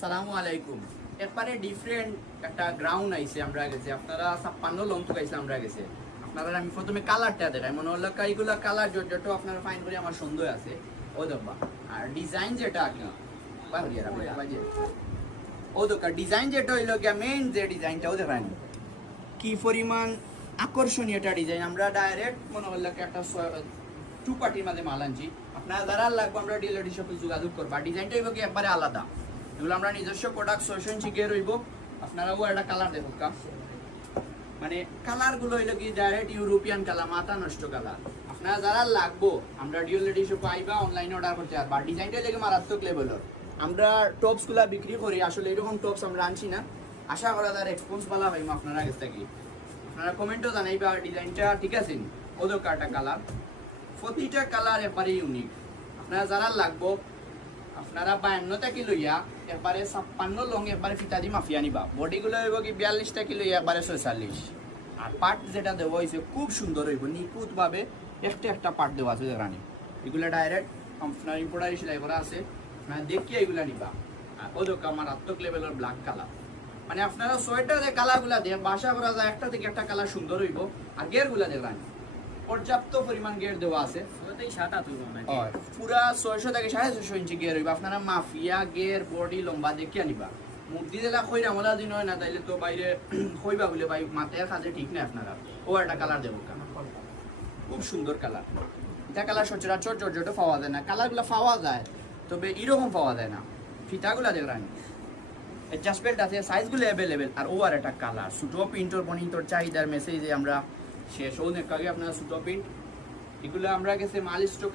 সালামু আলাইকুম। একবারে ডিফারেন্ট একটা গ্রাউন্ড আইছে আমরা গেছে, আপনারা 56 লং তো গাইছে আমরা গেছে। আপনারা আমি প্রথমে কালারটা দেখাই, মনে হলো এইগুলা কালার যত আপনারা ফাইন করে আমার সুন্দর আছে ও দেখবা। আর ডিজাইন যেটা কি বাহিরা বাজে ও দোকা ডিজাইন যেটা হইলো গিয়া মেইন যে ডিজাইনটাও দেখাই কি পরিমাণ আকর্ষণীয় একটা ডিজাইন। আমরা ডাইরেক্ট মনে হলো একটা টু পার্টির মাঝে মাল আনছি। আপনারা যারা লাগবে আমরা ডিলার শপে যোগাযোগ করবা। ডিজাইনটা হইব কি একবারে আলাদা, এগুলো আমরা নিজস্ব প্রোডাক্ট 6 ইঞ্চি গিয়ে রইব। আপনারাও একটা কালার দেখুন কা, মানে কালারগুলো হইলো কি ডাইরেক্ট ইউরোপিয়ান কালার, মাথা নষ্ট কালার। আপনারা যারা লাগবো আমরা ডিওলেডি শপে আইবা, অনলাইনে অর্ডার করতে পারবা। ডিজাইনটা লেগে মারাত্মক লেভেলের। আমরা টপসগুলা বিক্রি করি, আসলে এরকম টপস আমরা আনছি না। আশা করা যায় রেসপন্স ভালো পাইম আপনারা কাছ থেকে। আপনারা কমেন্টও জানাইবা ডিজাইনটা ঠিক আছে নি। ওদের কাটা কালার, প্রতিটা কালার এবারে ইউনিক। আপনারা যারা লাগবো আপনারা 52 টাকা লইয়া একবারে 56 লং একবারে ফিতা দি মাফিয়া নিবা। বডিগুলো হইব কি 42 টাকা লইয়া একবারে 46। আর পার্ট যেটা দেওয়া হয়েছে খুব সুন্দর হইব, নিখুঁত ভাবে একটা একটা পার্ট দেওয়া আছে রানি। এগুলো ডাইরেক্ট আপনার ইম্পোর্টার সেলাই করা আছে, আপনারা দেখিয়ে এগুলা নিবা। আর ও দোকা আমার আত্মক লেভেলের ব্ল্যাক কালার, মানে আপনারা ছয়টা যে কালারগুলা দিয়ে বাসা করা যায়, একটা থেকে একটা কালার সুন্দর হইব। আর গেরগুলা দিয়ে রানি পর্যাপ্ত পরিমাণ গের দেওয়া আছে। পুরা 600 থেকে 650 ইঞ্চি গের হইবা। আপনারা মাফিয়া গের বডি লম্বা দেখে আনিবা। মূর্তি দিলা খইরা মলা দিন হয় না, তাইলে তো বাইরে খইবা বলে ভাই মাথায় খাতে ঠিক না। আপনারা ও একটা কালার দেবো, খুব সুন্দর কালার। এটা কালার সচরাচর জর্জটো পাওয়া যায় না, কালারগুলো পাওয়া যায় তবে এরকম পাওয়া যায় না। ফিতাগুলা দেখলাম অ্যাডজাস্টমেন্ট আছে, সাইজগুলো অ্যাভেলেবেল। আর ও আর একটা কালার সুটো প্রিন্টর বনিন্তর চাহিদার মেসেজে আমরা শেষ হন আগে আপনারা সুটো প্রিন্ট এগুলো আমরা গেছে মাল স্টকে